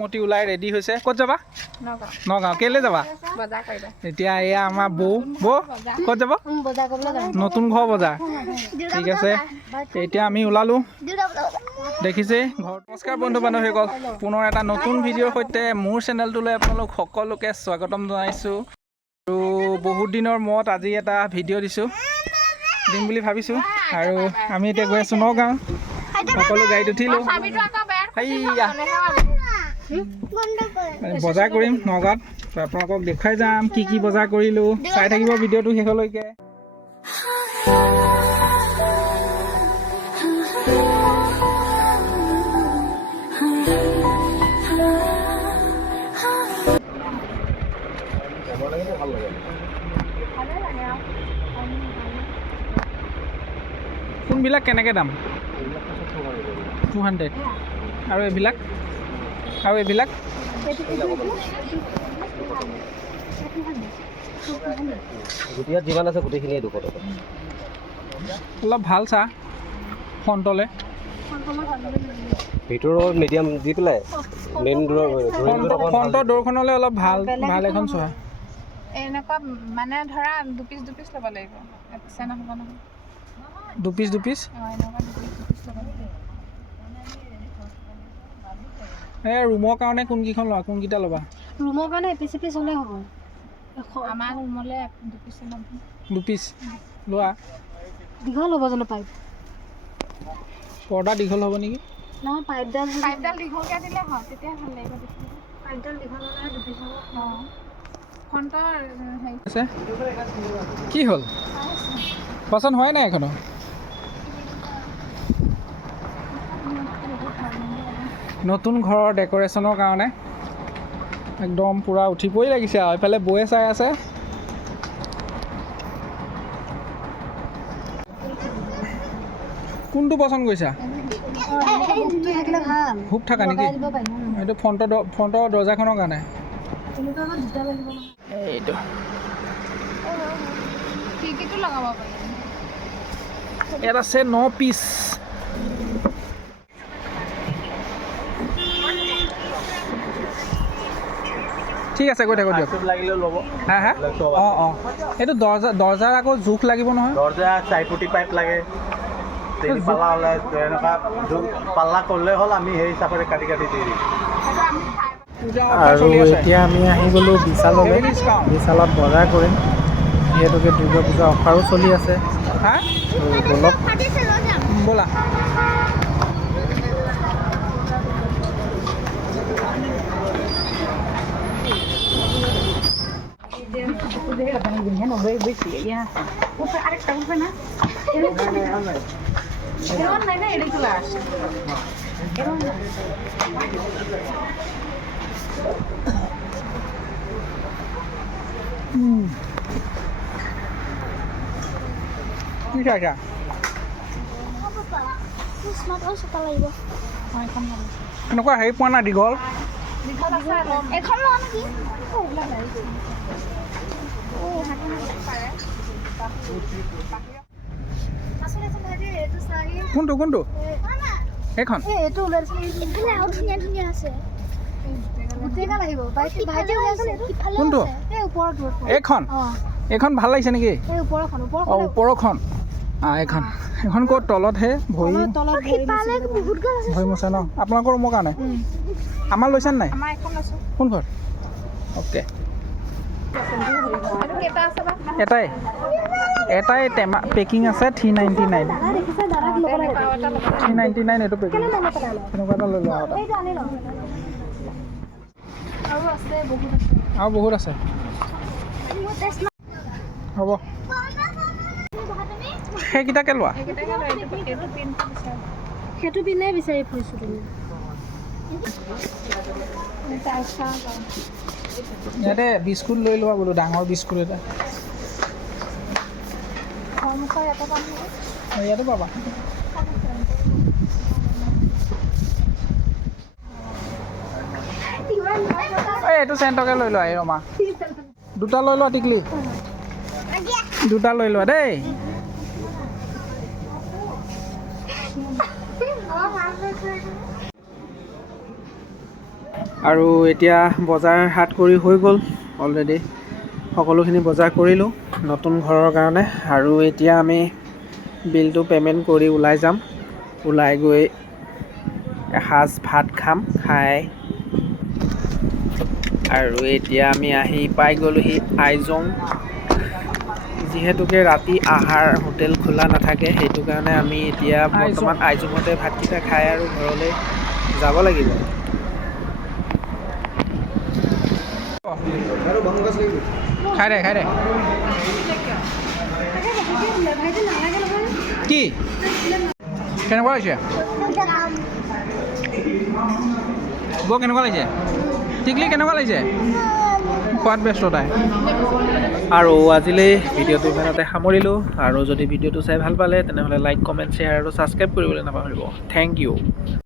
মতি ওলাই ৰেডি হৈছে ক'ত যাবা নগাঁও কেলে যাবা এতিয়া এয়া আমাৰ বৌ ক'ত যাব নতুন ঘৰ বজাৰ ঠিক আছে এতিয়া আমি ওলালো দেখিছে নমস্কাৰ বন্ধু বান্ধৱীসকল পুনৰ এটা নতুন ভিডিঅ'ৰ সৈতে মোৰ চেনেলটোলৈ আপোনালোক সকলোকে স্বাগতম জনাইছোঁ আৰু বহুত দিনৰ মূৰত আজি এটা ভিডিঅ' দিম বুলি ভাবিছোঁ আৰু আমি এতিয়া গৈ আছোঁ নগাঁও সকলো গাড়ীত উঠিলোঁ বজাৰ কৰিম নগাঁৱত আপোনালোকক দেখুৱাই যাম কি বজাৰ কৰিলোঁ চাই থাকিব ভিডিঅ'টো শেষলৈকে কোনবিলাক কেনেকৈ দাম 200 আৰু এইবিলাক গোটেই যিমান আছে গোটেইখিনিয়ে 200 টকা অলপ ভাল চা ফ্ৰণ্টলৈ ভিতৰৰ মিডিয়াম দি পেলাই মেইন ফ্ৰণ্টৰ দৌৰখনলৈ অলপ ভাল এখন চোৱা এনেকুৱা মানে ধৰা দুপিচ ল'ব লাগিব এপিচে নহ'ব নহয় দুপিচ এনেকুৱা দুপিচ ল'ব লাগিব এই ৰুমৰ কাৰণে কোনকেইখন লোৱা কোনকেইটা ল'বা ৰুমৰ কাৰণে এপিচ হ'লে হ'ব আমাৰ ৰুমলৈ দুপিচ ল'ম দুপিচ লোৱা দীঘল হ'ব জানো পাইপ পৰ্দা দীঘল হ'ব নেকি নহয় পাইপডাল দীঘলকৈ দিলে হয় তেতিয়া ভাল লাগিব পাইপডাল দীঘল হ'লে দুপিচ হ'ব ফ্ৰণ্টৰ হেৰি আছে কি হ'ল পচন্দ হয় নাই এখনো নতুন ঘৰৰ ডেক'ৰেশ্যনৰ কাৰণে একদম পূৰা উঠিবই লাগিছে আৰু এইফালে বৌয়ে চাই আছে কোনটো পচন্দ কৰিছা হুক থাকা নেকি এইটো ফ্ৰণ্টৰ দৰ্জাখনৰ কাৰণে এইটো খিৰিকীটো লগাব পাৰি ইয়াত আছে 9 পিচ ঠিক আছে গৈ থাকো দিয়ক লাগিলেও ল'ব হা অঁ এইটো দৰ্জাৰ আকৌ জোখ লাগিব নহয় দৰ্জা 4 ফুটি পাইপ লাগে 3 পাল্লা হ'লে এনেকুৱা পাল্লা কৰিলে হ'ল আমি সেই হিচাপে কাটি দি দিম আৰু এতিয়া আমি আহি গ'লোঁ বিশাললৈ বিশালত বজাৰ কৰিম যিহেতুকে দুৰ্গা পূজা অফাৰো চলি আছে হা ব'লক ব'লা কি খাইছা এনেকুৱা হেৰি পোৱা নাই দীঘল কোনটো এইখন কোনটো এইখন ভাল লাগিছে নেকি ওপৰখন এখন ক'ত তলতহে ভৰি মোচা ন আপোনালোকৰ ৰুমৰ কাৰণে আমাৰ লৈছে নাই কোন ঘৰ অ'কে এটাই টেমা পেকিং আছে 399 এইটো পেকিং তেনেকুৱা এটা লৈ লোৱা আৰু বহুত আছে হ'ব সেইকেইটাকে লোৱা সেইটো পিনে বিচাৰি ফুৰিছোঁ তুমি ইয়াতে বিস্কুট লৈ লোৱা বোলো ডাঙৰ বিস্কুট এটা ইয়াতে পাবা এইটো চেণ্টকে লৈ লোৱা এই ৰমা দুটা লৈ লোৱা টিকলি দুটা লৈ লোৱা দেই আৰু এতিয়া বজাৰ হাট কৰি হৈ গ'ল অলৰেডি, সকলোখিনি বজাৰ কৰিলোঁ নতুন ঘৰৰ কাৰণে। আৰু এতিয়া আমি বিলটো পে'মেণ্ট কৰি ওলাই যাম, ওলাই গৈ এসাঁজ ভাত খাম, খাই আৰু এতিয়া আমি আহি পাই গ'লোহি আইজং। যিহেতুকে ৰাতি আহাৰ হোটেল খোলা নাথাকে, সেইটো কাৰণে আমি এতিয়া বৰ্তমান আইজঙতে ভাতকেইটা খাই আৰু ঘৰলৈ যাব লাগিব। খাই দে কি কেনেকুৱা হৈছে বৌ, কেনেকুৱা লাগিছে টিকলি, কেনেকুৱা লাগিছে? খোৱাত ব্যস্ত তাই। আৰু আজিলৈ ভিডিঅ'টো ইমানতে সামৰিলোঁ। আৰু যদি ভিডিঅ'টো চাই ভাল পালে তেনেহ'লে লাইক, কমেণ্ট, শ্বেয়াৰ আৰু ছাবস্ক্ৰাইব কৰিবলৈ নাপাহৰিব। Thank U.